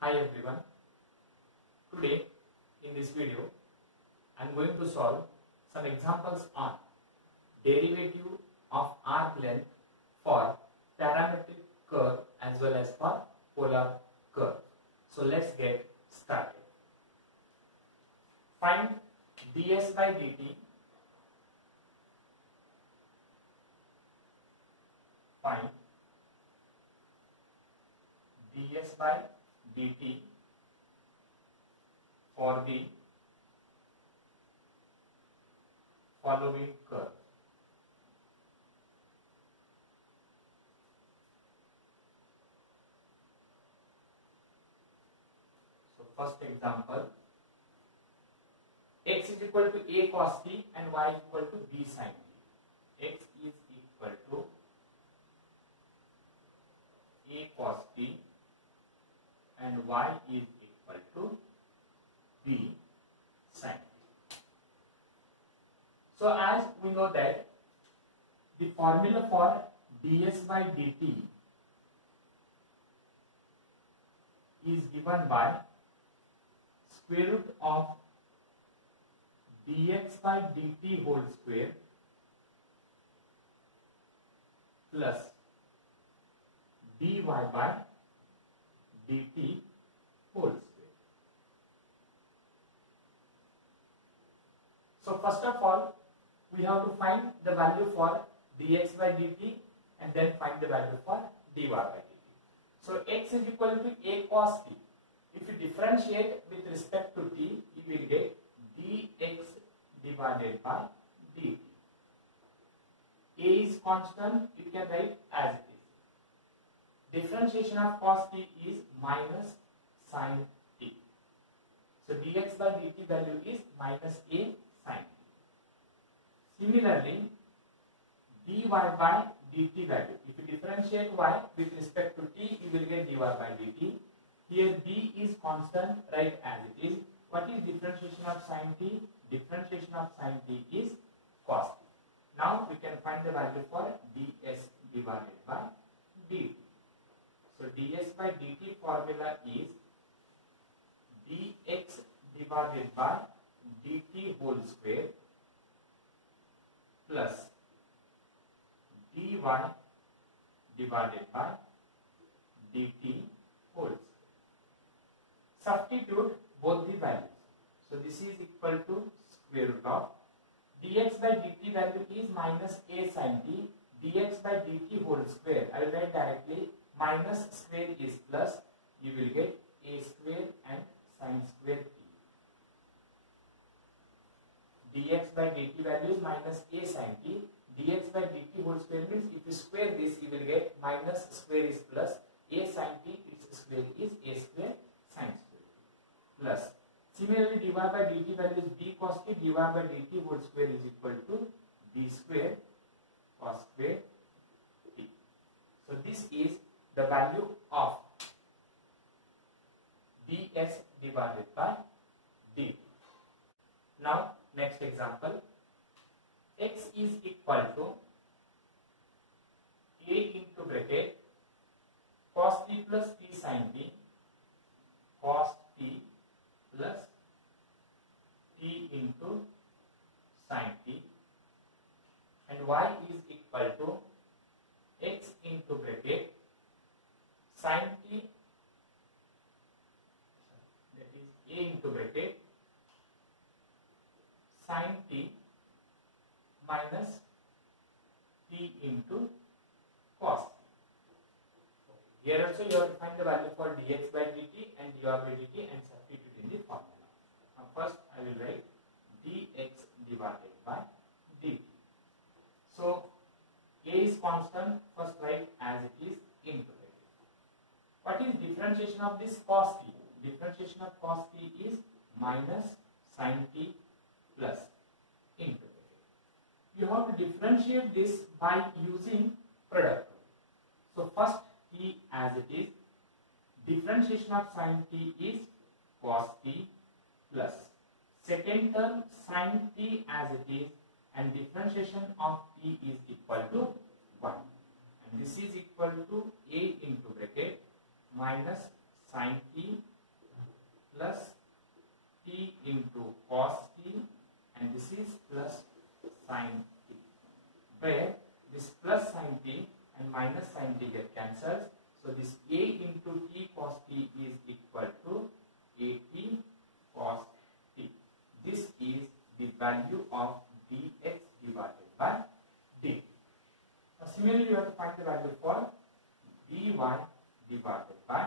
Hi everyone. Today in this video I am going to solve some examples on derivative of arc length for parametric curve as well as for polar curve. So let's get started. Find ds by dt. Find ds by dt for the following curve. So first example, x is equal to a cos t and y is equal to b sin t. X is equal to a cos t and y is equal to b sin t. So as we know that the formula for ds by dt is given by square root of dx by dt whole square plus dy by dt whole square. So first of all, we have to find the value for dx by dt and then find the value for dy by dt. So x is equal to a cos t. If you differentiate with respect to t, you will get dx divided by dt. A is constant, you can write as it is. Differentiation of cos t is minus sin t. So dx by dt value is minus a sin t. Similarly, dy by dt value, if you differentiate y with respect to t, you will get dy by dt. Here d is constant, write as it is. What is differentiation of sin t? Differentiation of sin t is cos t. Now we can find the value for ds divided by dt. So ds by dt formula is dx divided by dt whole square plus dy divided by dt whole square. Substitute both the values. So this is equal to square root of dx by dt value is minus a sin t, dx by dt whole square. I will write directly, minus square is plus, you will get a square and sin square t. Dx by dt value is minus a sin t, dx by dt whole square means if you square this, you will get minus square is plus, a sin t, its square is a square sin square plus. Similarly, dy by dt value is b cos t, dy by dt whole square is equal to b square cos square t. So this is the value of ds divided by dt. Now next example, x is equal to a into bracket cos t plus t sin t, cos t plus t into sin t, and y is equal to x into bracket sin t, that is a into bracket sin t minus t into cos t. Here also you have to find the value for dx by dt and dy by dt and substitute in the formula. Now first I will write dx divided by dt. So a is constant, first write as it is into bracket. What is differentiation of this cos t? Differentiation of cos t is minus sin t plus into bracket. You have to differentiate this by using product. So first t as it is, differentiation of sin t is cos t plus second term sin t as it is, and differentiation of t is equal to 1, and this is equal to a into bracket minus sin t minus sin t get cancels. So this a into t cos t is equal to at cos t. This is the value of dx divided by dt. Now similarly, you have to find the value for dy divided by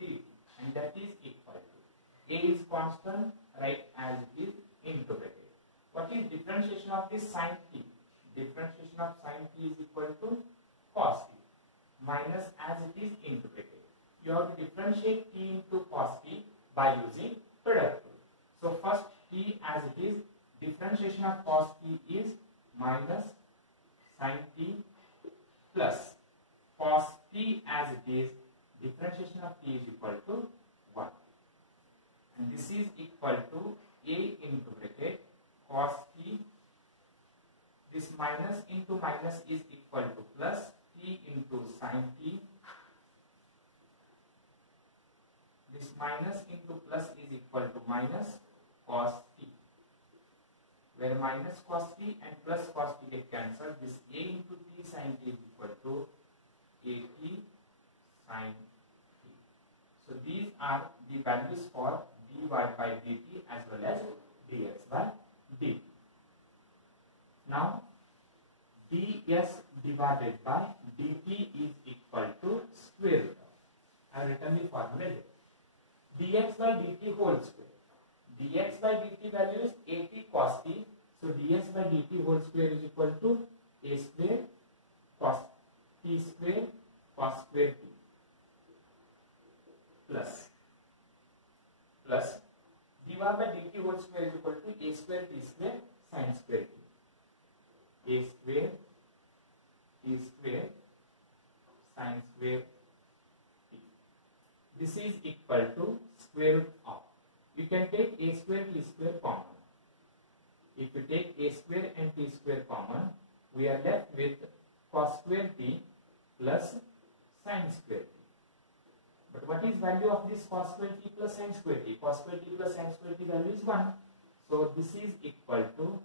dt, and that is equal to a is constant, right, as it is into bracket. What is differentiation of this sin t? Differentiation of sin t is equal to cos t minus as it is into bracket. You have to differentiate t into cos t by using product rule. So first t as it is, differentiation of cos t is minus sin t plus cos t as it is, differentiation of t is equal to 1. And this is equal to a into bracket cos t. This minus into minus is equal to plus t into sin t. This minus into plus is equal to minus cos t, where minus cos t and plus cos t get cancelled. This a into t sin t is equal to at sin t. So these are the values for dy by dt as well as dx by dt. Now ds divided by dt is equal to square root of, I have written the formula here, dx by dt whole square. Dx by dt value is at cos t. So dx by dt whole square is equal to a square cos t square cos square t plus dy by dt whole square is equal to a square t square sin square t. A square t square sin square t. This is equal to square root of. You can take a square t square common. If you take a square and t square common, we are left with cos square t plus sin square t. But what is value of this cos square t plus sin square t? Cos square t plus sin square t value is 1. So this is equal to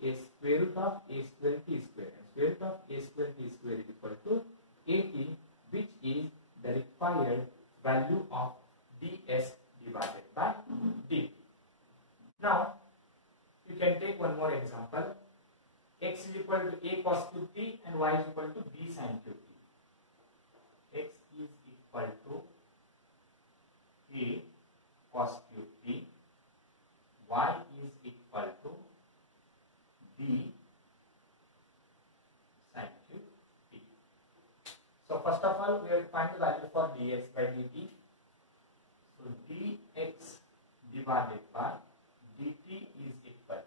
a square root of a square t square, and square root of a square t square is equal to 80, which is the required value of ds divided by dt. Now you can take one more example. X is equal to a cos cube t and y is equal to b sin cube t. X is equal to a cos cube t, y is equal to b sin cube t. So first of all, we have to find the value for dx by dt. So dx divided by dt is equal.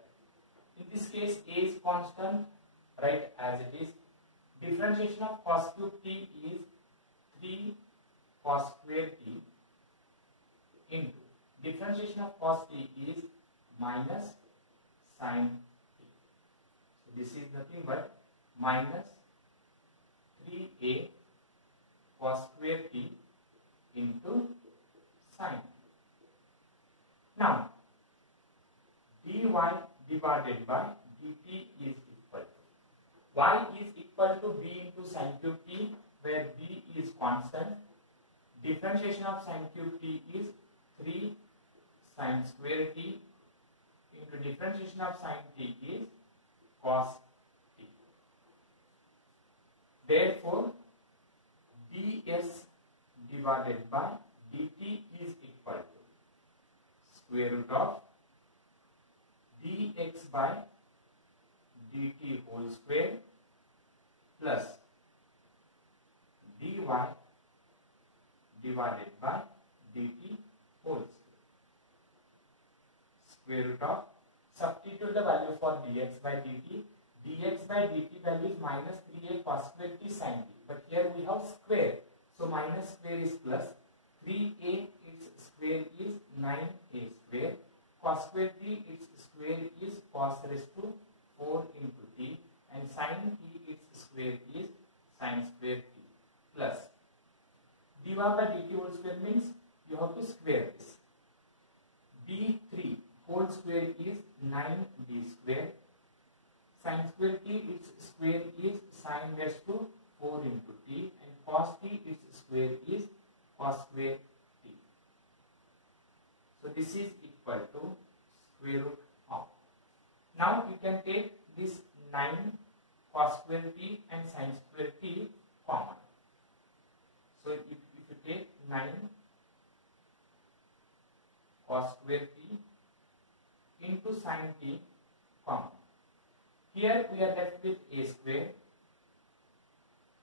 In this case, a is constant, right, as it is. Differentiation of cos cube t is 3 cos square t into differentiation of cos t is minus sin t. So this is nothing but minus 3a cos square t into sin. Now dy divided by dt is equal to, y is equal to b into sin cube t, where b is constant. Differentiation of sin cube t is 3 sin square t into differentiation of sin t is cos t. Therefore ds divided by dt is equal to square root of dx by dt whole square plus dy divided by dt whole square. Square root of, substitute the value for dx by dt. Dx by dt value is minus 3a cos square t sin t. But here we have square. So minus square is plus. 3a its square is 9a square. Cos square t its square is cos raised to 4 into t. And sin t its square is sin square t plus dy by dt whole square means you have to square this. d3 whole square is 9d square. Sin square t its square is sin raised to 4 into t. this is equal to square root of. Now you can take this 9 cos square t and sin square t common. So if you take 9 cos square t into sin t common, here we are left with a square.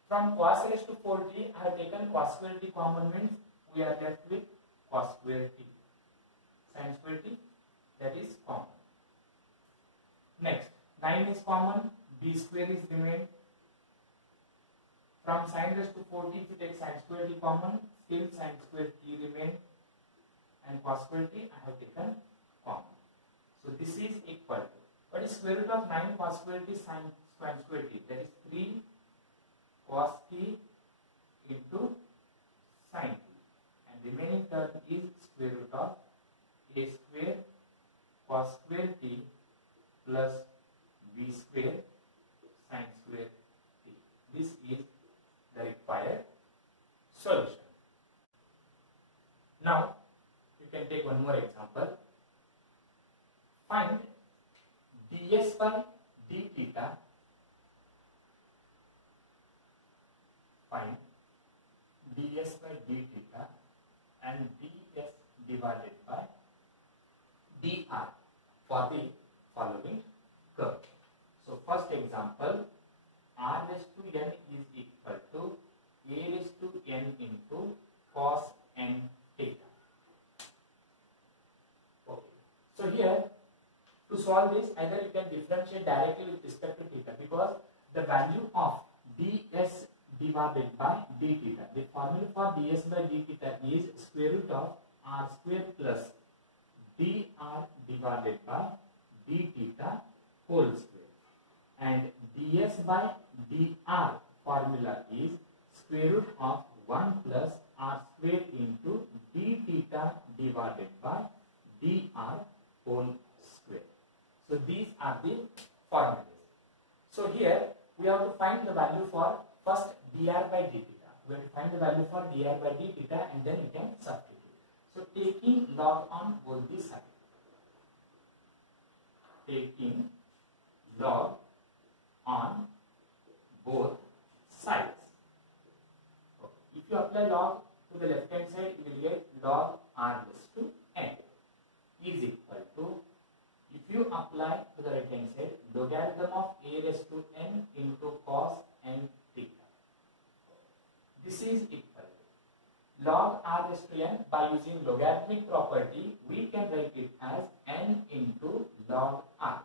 From cos raised to 4t, I have taken cos square t common, means we are left with cos square t. Sin square t, that is common. Next, 9 is common, b square is remained. From sin raised to 4t, if you take sin square t common, still sin square t remain, and cos square t I have taken common. So this is equal to, what is square root of 9 cos square t sin square t? That is 3 cos t into sin t, and remaining term is square root of a square cos square t plus b square sin square t. This is the required solution. Now you can take one more example. Find ds by d theta. Find ds by d theta and ds divided by dr for the following curve. So first example, r raised to n is equal to a raised to n into cos n theta. Okay. So here, to solve this, either you can differentiate directly with respect to theta, because the value of ds divided by d theta, the formula for ds by d theta is square root of r square plus dr divided by d theta whole square, and ds by dr formula is square root of 1 plus r square into d theta divided by dr whole square. So these are the formulas. So here we have to find the value for first dr by d theta. We have to find the value for dr by d theta, and then we can substitute. So taking log on both the sides. Taking log on both sides. If you apply log to the left hand side, you will get log r raised to n is equal to, if you apply to the right hand side, logarithm of a raised to n into cos n theta. This is equal to log r raised to n. By using logarithmic property, we can write it as n into log r.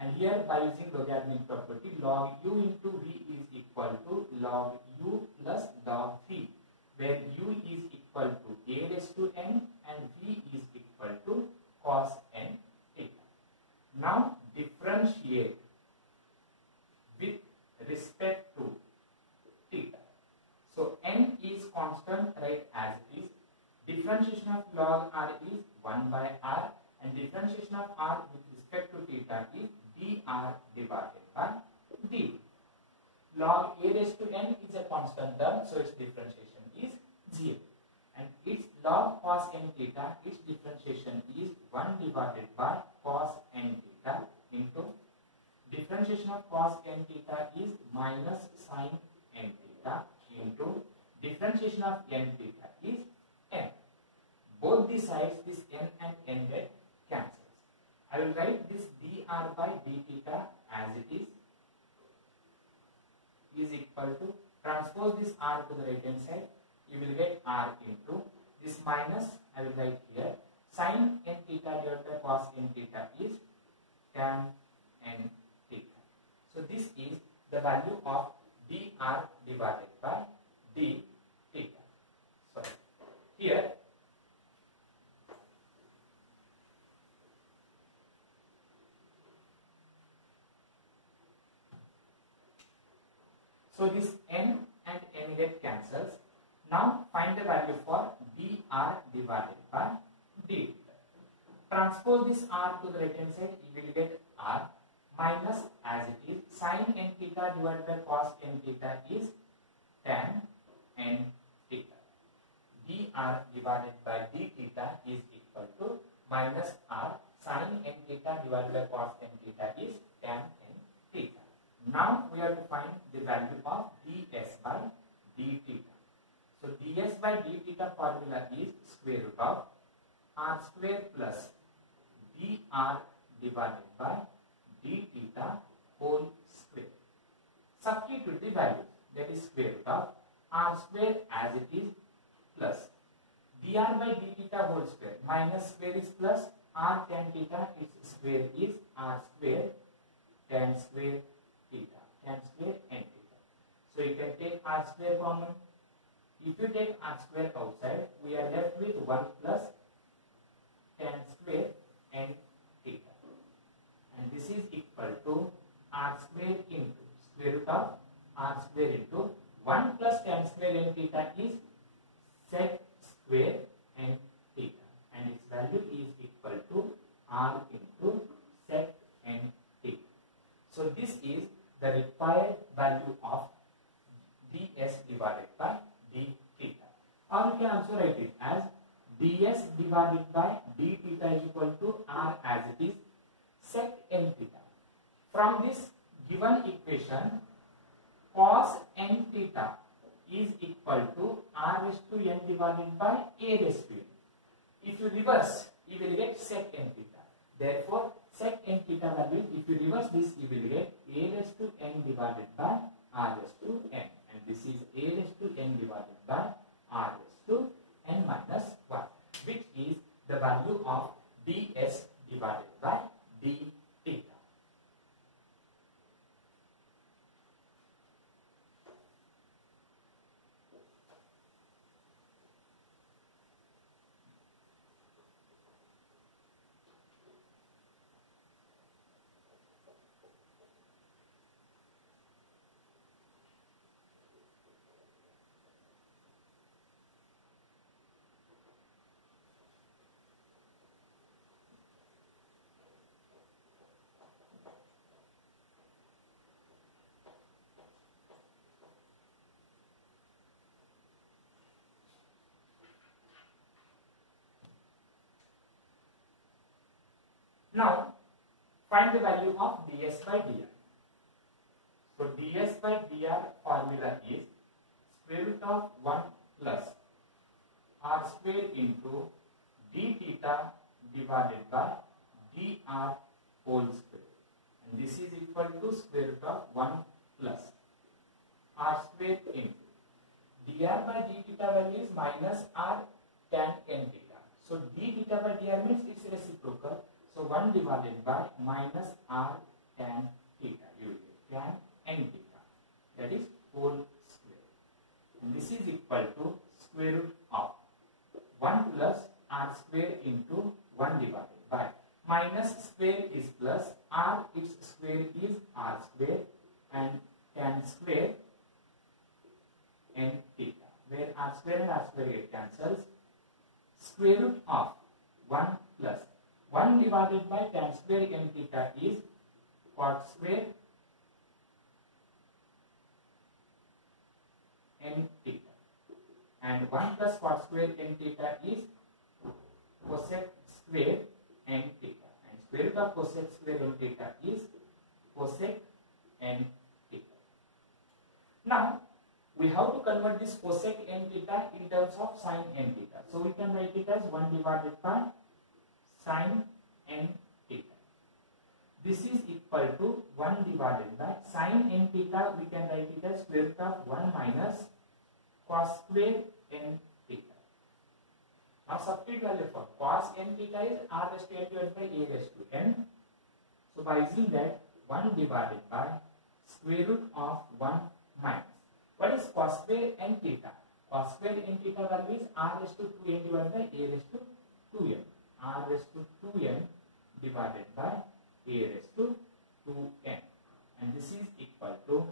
And here, by using logarithmic property, log u into v is equal to log u plus log v, where u is equal to a raised to n and v is equal to cos n theta. Now differentiate with respect to theta. So n is constant, right, as it is. Differentiation of log r is 1 by r, and differentiation of r with respect to theta is dr divided by dt. Log a raised to n is a constant term, so its differentiation is 0. And its log cos n theta, its differentiation is 1 divided by cos n theta into differentiation of cos n theta is minus sin n theta into differentiation of n theta is n. Both the sides, this n and n get cancels. I will write this dr by d theta as it is equal to, transpose this r to the right hand side, you will get r into this minus, I will write here, sin n theta divided by cos n theta is tan n theta. So this is the value of dr divided by d theta. So here so this n and n get cancels. Now find the value for dr divided by d. Transpose this r to the right hand side, you will get r minus, as it is, sin n theta divided by cos n theta is tan n theta. Dr divided by d theta is equal equal to minus r sin n theta divided by cos n theta is tan n theta. Now we have to find the value of ds by d theta. So ds by d theta formula is square root of r square plus dr divided by d theta whole square. Substitute the value, that is square root of r square as it is plus dr by d theta whole square minus square is plus r tan theta, its square is r square tan square theta, tan square n theta. So you can take r square common. If you take r square outside, we are left with 1 plus tan square n theta, and this is equal to r square into square root of r square into 1 plus tan square n theta is sec square n theta, and its value is equal to r into sec n theta. So this is the required value of ds divided by d theta, or you can also write it as ds divided by d theta is equal to r as it is sec n theta. From this given equation, cos n theta is equal to r raised to n divided by a raised to n. If you reverse, you will get sec n theta. Therefore, sec n theta value, if you reverse this, you will get a raised to n divided by r raised to n, and this is a raised to n divided by r raised to n minus 1, which is the value of ds divided by d theta. Now, find the value of ds by dr. So, ds by dr formula is square root of 1 plus r square into d theta divided by dr whole square, and this is equal to square root of 1 plus r square into dr by d theta value is minus r tan n theta. So, d theta by dr means its reciprocal. So 1 divided by minus r tan theta, you will get tan n theta, that is whole square, and this is equal to square root of 1 plus r square into 1 divided by minus square is plus r, its square is r square, and tan square n theta, where r square and r square get cancels. Square root of 1 plus 1 divided by tan square n theta is cot square n theta, and 1 plus cot square n theta is cosec square n theta, and square root of cosec square n theta is cosec n theta. Now we have to convert this cosec n theta in terms of sin n theta. So we can write it as 1 divided by sin n theta. This is equal to 1 divided by sin n theta, we can write it as square root of 1 minus cos square n theta. Now substitute value for cos n theta is r raised to n divided by a raised to n. So by using that, 1 divided by square root of 1 minus. What is cos square n theta? Cos square n theta value is r raised to 2n divided by a raised to 2n. R raised to 2n divided by a raised to 2n, and this is equal to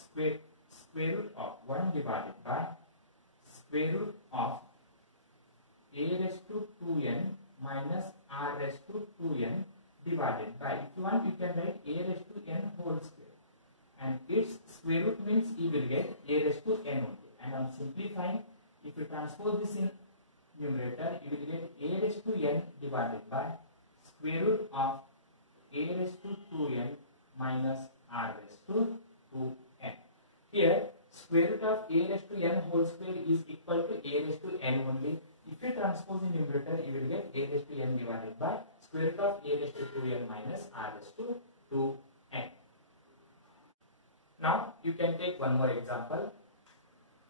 square root of 1 divided by square root of a raised to 2n minus r raised to 2n divided by, if you want you can write a raised to n whole square, and its square root means you will get a raised to n only, and I am simplifying. If you transpose this in numerator, you will get a raised to n divided by square root of a raised to 2n minus r raised to 2n. Here, square root of a raised to n whole square is equal to a raised to n only. If you transpose in numerator, you will get a raised to n divided by square root of a raised to 2n minus r raised to 2n. Now, you can take one more example.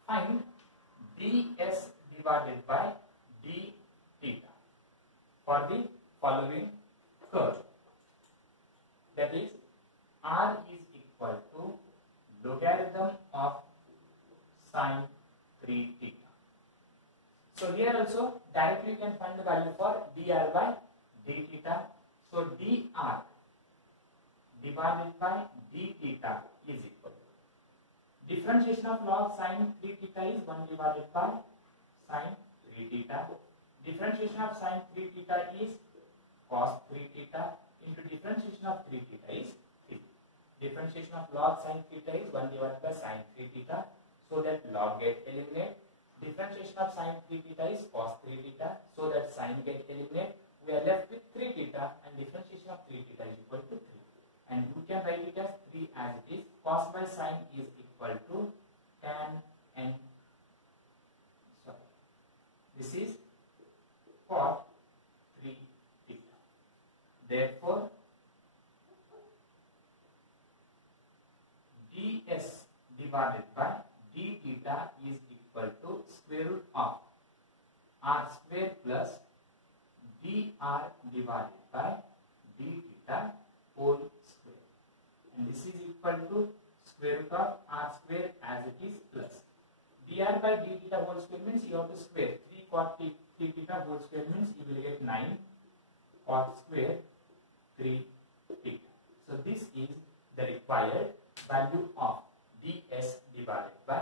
Find ds divided by d theta for the following curve. That is, r is equal to logarithm of sine 3 theta. So here also directly you can find the value for dr by d theta. So dr divided by d theta is equal to differentiation of log sine 3 theta is 1 divided by sine 3 theta. Differentiation of sine 3 theta is cos 3 theta into differentiation of 3 theta is 3. Differentiation of log sine theta is 1 divided by sine 3 theta, so that log get eliminated. Differentiation of sine 3 theta is cos 3 theta, so that sine get eliminated. We are left with 3 theta, and differentiation of 3 theta is equal to 3. And you can write it as 3 as it is. Cos by sine is equal to tan n. Sorry, this is cot 3 theta. Therefore, ds divided by d theta is equal to square root of r square plus dr divided by d theta whole square, and this is equal to square root of r square as it is plus dr by d theta whole square means you have to square 3 cot 3 theta whole square means you will get 9 cot square 3 theta. So this is the required value of ds divided by